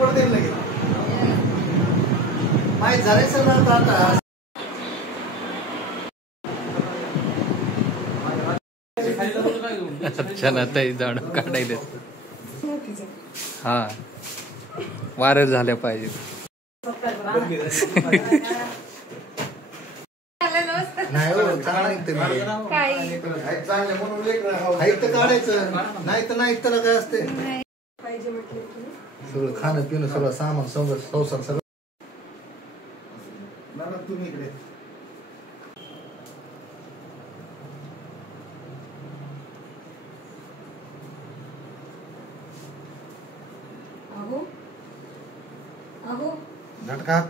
पडते लगे माहीत झाले सर आता झाडू काढायला हा वारं झाल्या पाहिजे. नाही चांगलं म्हणून काढायचं नाही तर नाही त्याला काय असते सगळं खाणं पिणं सगळं सामान सगळं संसार सगळं तुम्ही इकडे झटका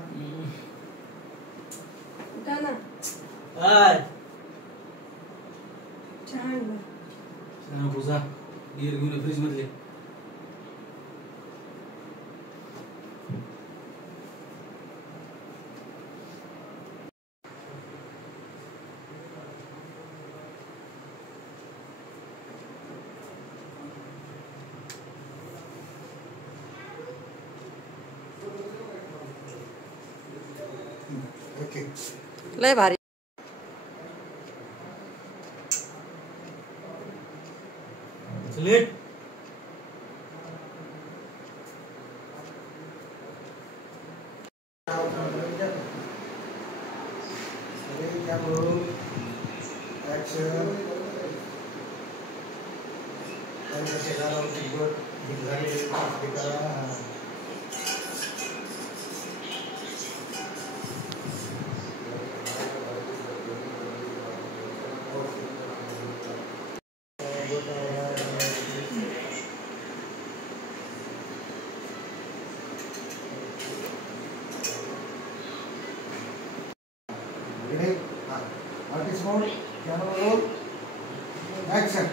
फ्रीज मधले लय भारी late Artist mode, camera roll, action.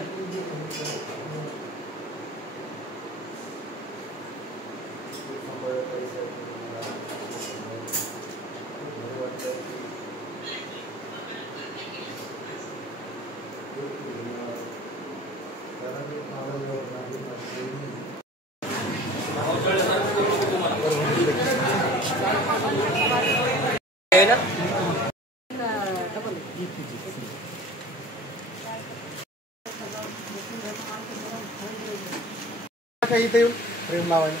इथे येऊन फ्रेम लावायला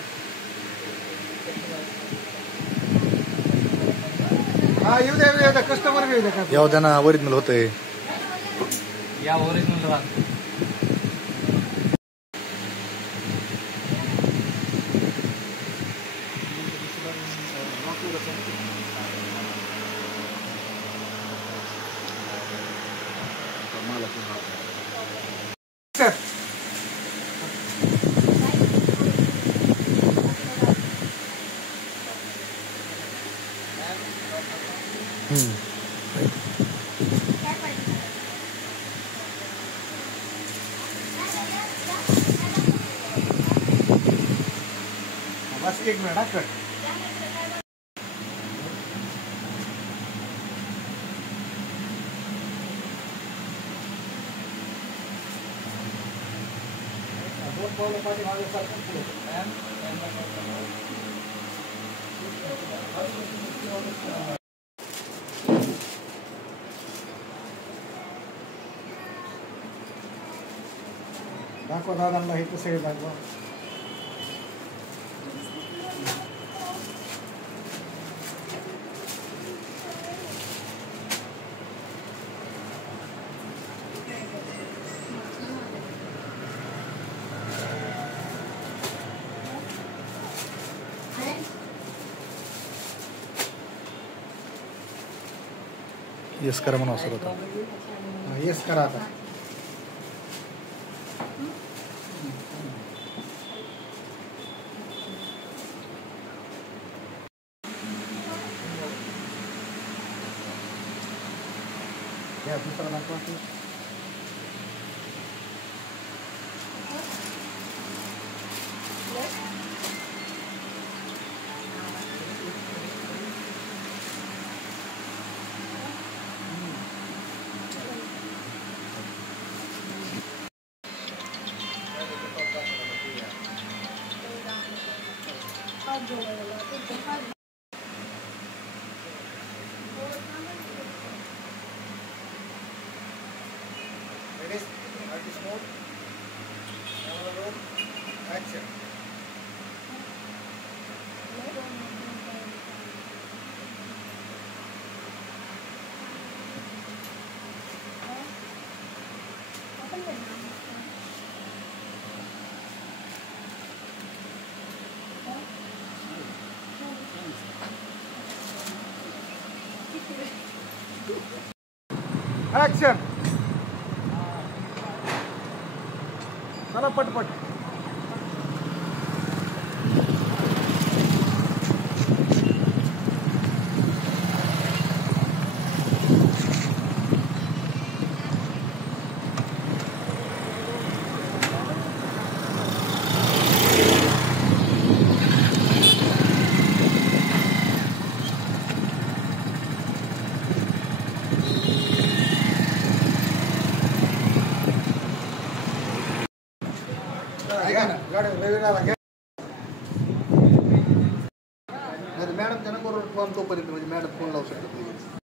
हा येऊ द्या कस्टमर बी येऊ द्या येऊ द्या ना ओरिजिनल होतंय या ओरिजिनल राहत बस एक मिनिट हा कट दाखवा दादांना हे कसं दाखवा येस करा म्हणून असं होतं येस करा आता दुसरा दाखवा ऍक्शन चला पटपट मॅडम त्यांना बरोबर फोन तोपर्यंत म्हणजे मॅडम फोन लावू शकतात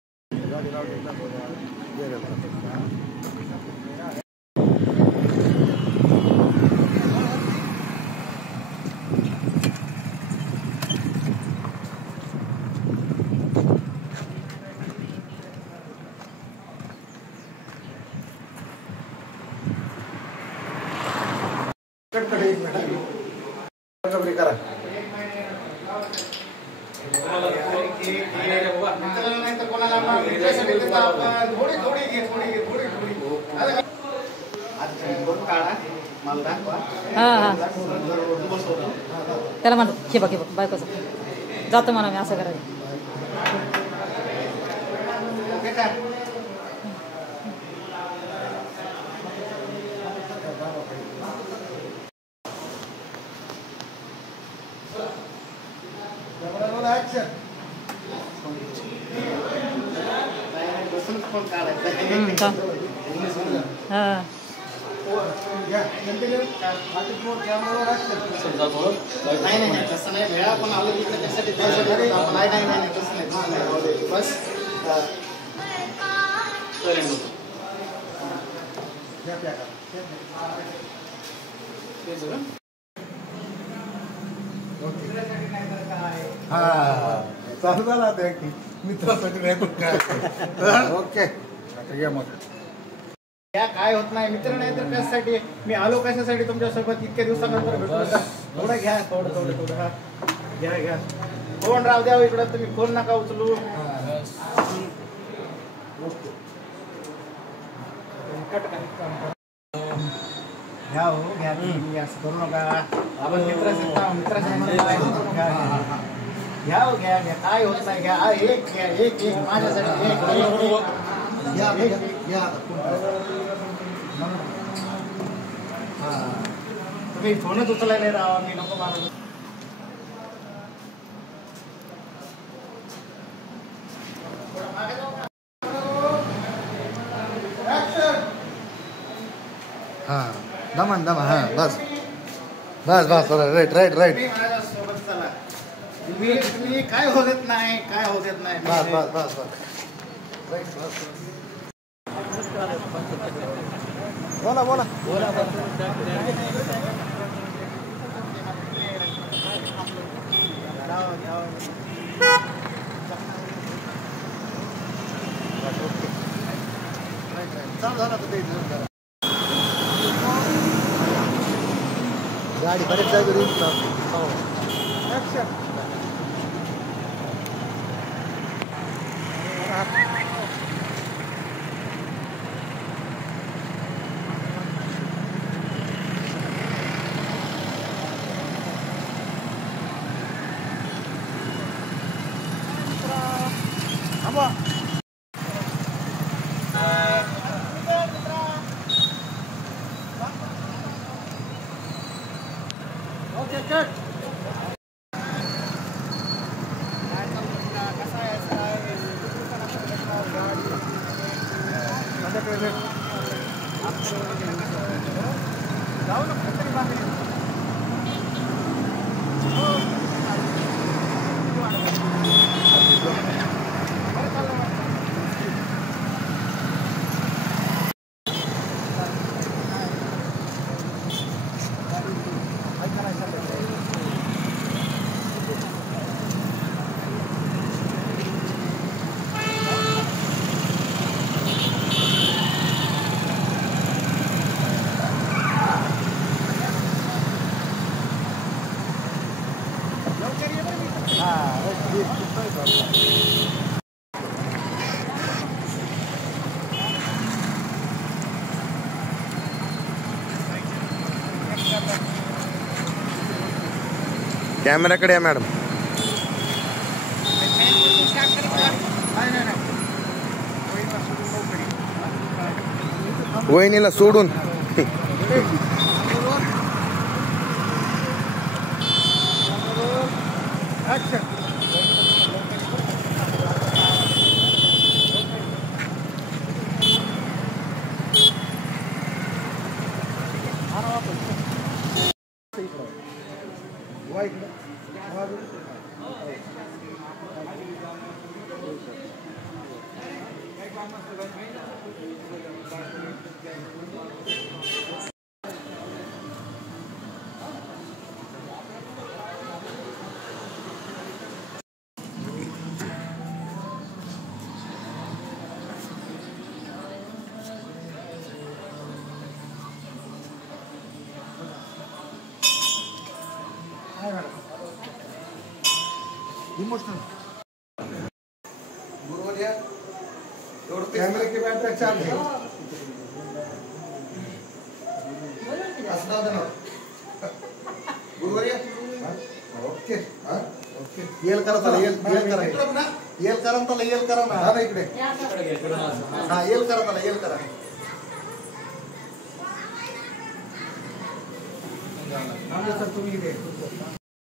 करा त्याला म्हणतो खेपा खेपा बायकोचं जातो म्हणा मी असं करायला नाही तसं नाही वेळा पण आलं तिकडे त्यासाठी नाही तसं नाही बस हा चालू झाला आता की मित्रासाठी नाही ओके या मग या काय होत नाही मित्र नाही तर कशासाठी मी आलो कशासाठी तुमच्यासोबत इतक्या दिवसानंतर भेटलो थोडं घ्या थोडं हा घ्या फोन राहू द्या इकडं तुम्ही फोन नका उचलू घ्या हो घ्या तुम्ही असं करू नका आपण मित्राशी घ्या हो घ्या काय होत नाही घ्या एक माझ्यासाठी तुम्ही फोनच उचलाय नाही राहा मी नको मला हा दमन हा बस राईट सोबत चला तुम्ही काय होत नाही बस बोला गाडी बरेच जागेवर जाऊ ना कॅमेराकडे या मॅडम. वहिनीला सोडून इमोशनल गुरुवर्या कैमरे के बैठ पे चार्ज है असला देना गुरुवर्या ओके हां ओके येल करा चला येल करा येल करा चला येल करा ना हा इकडे हा येल करा चला येल करा आमच्या सर तुम्ही इथे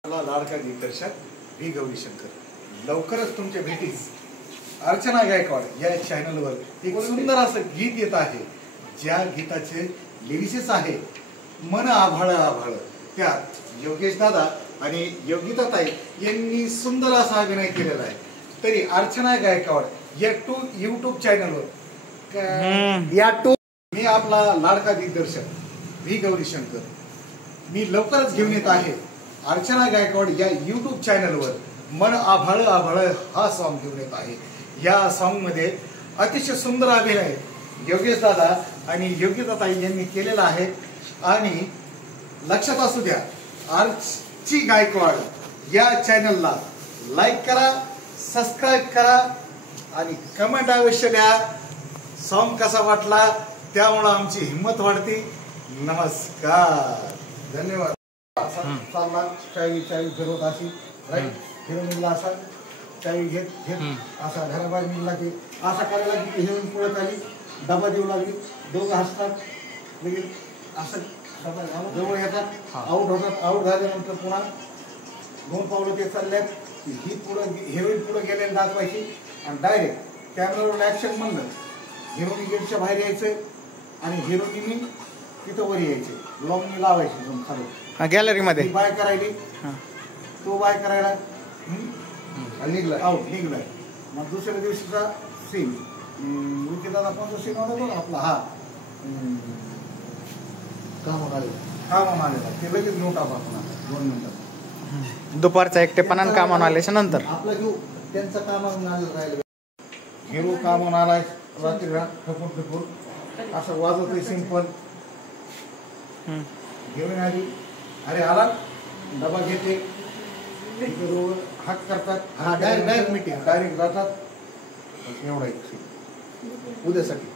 लाडका दिग्दर्शक व्ही गौरीशंकर लवकरच तुमच्या भेटीस अर्चना गायकवाड या चॅनलवर एक सुंदर असं गीत येत आहे, ज्या गीताचे लिरिक्स आहे मन आभाळ आभाळ. त्यात योगेश दादा आणि योगिताताई यांनी सुंदर असा अभिनय केलेला आहे. तरी अर्चना गायकवाड या यूट्यूब चॅनलवर या मी आपला लाडका दिग्दर्शक व्ही गौरीशंकर मी लवकरच घेऊन येत आहे अर्चना गायकवाड या यूट्यूब चॅनलवर मन आभाळ आभाळ हा सॉन्ग घेऊन येत आहे. या सॉन्ग मध्ये अतिशय सुंदर अभिनय योगेश दादा आणि योगिताताई यांनी केलेला आहे. आणि लक्षात असू द्या, आर्ची गायकवाड या चॅनलला लाईक करा, सबस्क्राईब करा आणि कमेंट अवश्य द्या. सॉन्ग कसा वाटला त्यामुळे आमची हिंमत वाढते. नमस्कार, धन्यवाद. चालला चावी फिरवत अशी राईट फिरून निघला असा चावी घेत घेत असा घराबाहेर निघला की असा करायला की हिरून पळत आली, डबा देऊ लागली, दोघं हसतात, लगेच असं जवळ येतात, आऊट होतात. आऊट झाल्यानंतर पुन्हा 2 पावलं ते चालल्यात, ही पुढं हिरोईन पुढे गेलेली दाखवायची आणि डायरेक्ट कॅमेरावर ऍक्शन म्हणलं हिरोईन गेटच्या बाहेर यायचं आणि हिरोईननी तिथं वर यायचे, लॉंगनी लावायची खाली गॅलरी मध्ये बाय करायली, तो बाय करायला निघला आऊट निघलाय. मग दुसऱ्या दिवशीचा सीन विकेदादा कोणता सीन होता बघा आपला हा कामावर आलेला ते लगेच घेऊन टाकू आपण 2 मिनिटात दुपारचा एकटेपणा कामावर आल्याच्या नंतर आपला घेऊ त्यांचा कामावरून आलेला राहिला. हिरो कामावरून आलाय रात्री ठपून ठपून असं वाजवतोय सिंपल. घेऊन आली, अरे आला, डबा घेते, हाक करतात, डायरेक्ट मीटिंग डायरेक्ट जातात. एवढा एक उद्यासाठी